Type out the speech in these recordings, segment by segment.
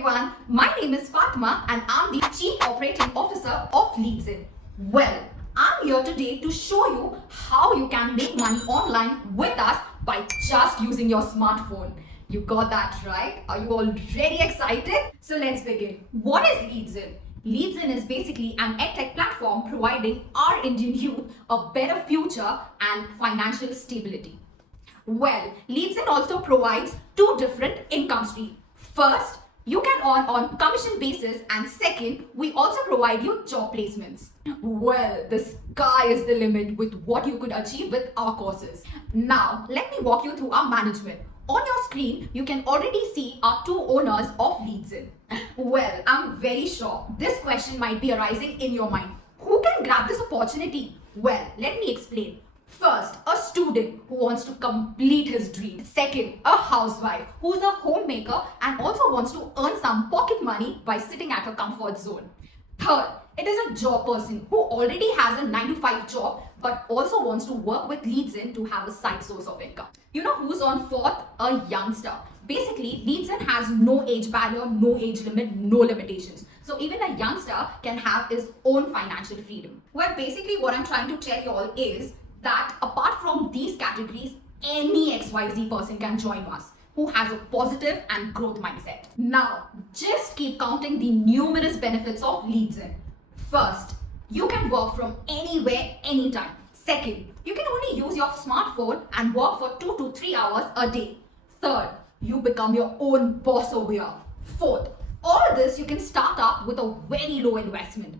everyone, my name is Fatma and I'm the Chief Operating Officer of Leadzin. Well, I'm here today to show you how you can make money online with us by just using your smartphone. You got that right? Are you all really excited? So let's begin. What is Leadzin? Leadzin is basically an edtech platform providing our Indian youth a better future and financial stability. Well, Leadzin also provides two different income streams. First, you can earn on commission basis, and second, we also provide you job placements. Well, the sky is the limit with what you could achieve with our courses. Now, let me walk you through our management. On your screen, you can already see our two owners of Leadzin. Well, I'm very sure this question might be arising in your mind. Who can grab this opportunity? Well, let me explain. First, a student who wants to complete his dream. Second, a housewife who's a homemaker and also wants to earn some pocket money by sitting at her comfort zone. Third, it is a job person who already has a 9-to-5 job but also wants to work with Leadzin to have a side source of income. You know who's on fourth? A youngster. Basically, Leadzin has no age barrier, no age limit, no limitations. So even a youngster can have his own financial freedom. Well, basically what I'm trying to tell you all is that apart from these categories, any XYZ person can join us who has a positive and growth mindset. Now, just keep counting the numerous benefits of Leadzin. First, you can work from anywhere, anytime. Second, you can only use your smartphone and work for 2 to 3 hours a day. Third, you become your own boss over here. Fourth, all this you can start up with a very low investment.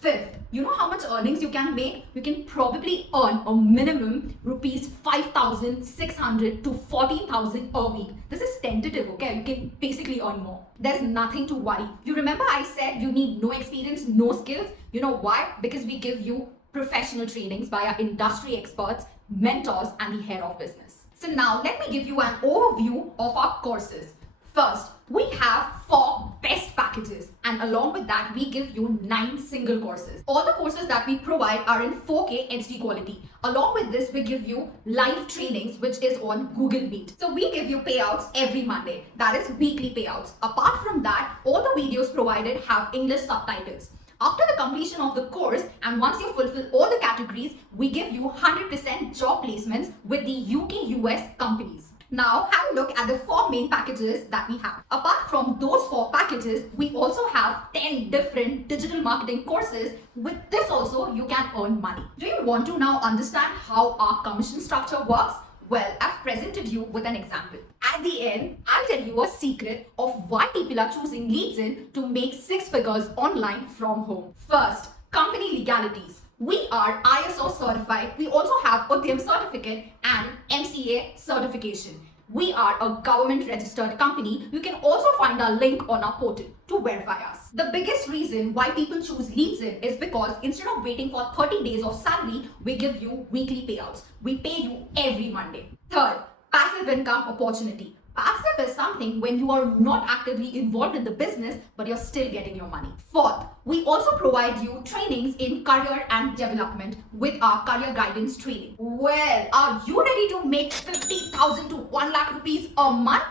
Fifth, you know how much earnings you can make? You can probably earn a minimum rupees 5,600 to 14,000 a week. This is tentative, okay? You can basically earn more. There's nothing to worry. You remember I said you need no experience, no skills? You know why? Because we give you professional trainings by our industry experts, mentors, and the head of business. So now let me give you an overview of our courses. First, we have 4 best packages, and along with that, we give you 9 single courses. All the courses that we provide are in 4K HD quality. Along with this, we give you live trainings, which is on Google Meet. So we give you payouts every Monday. That is weekly payouts. Apart from that, all the videos provided have English subtitles. After the completion of the course, and once you fulfill all the categories, we give you 100% job placements with the UK-US companies. Now, have a look at the 4 main packages that we have. Apart from those 4 packages, we also have 10 different digital marketing courses. With this also, you can earn money. Do you want to now understand how our commission structure works? Well, I've presented you with an example. At the end, I'll tell you a secret of why people are choosing Leadzin to make 6 figures online from home. First, company legalities. We are ISO certified. We also have Udyam certificate and MCA certification. We are a government registered company. You can also find our link on our portal to verify us. The biggest reason why people choose Leadzin is because instead of waiting for 30 days of salary, we give you weekly payouts. We pay you every Monday. Third, passive income opportunity. Passive is something when you are not actively involved in the business, but you're still getting your money. Fourth, we also provide you trainings in career and development with our career guidance training. Well, are you ready to make 50,000 to 1 lakh rupees a month?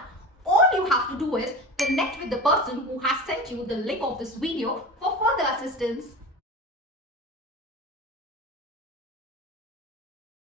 All you have to do is connect with the person who has sent you the link of this video for further assistance.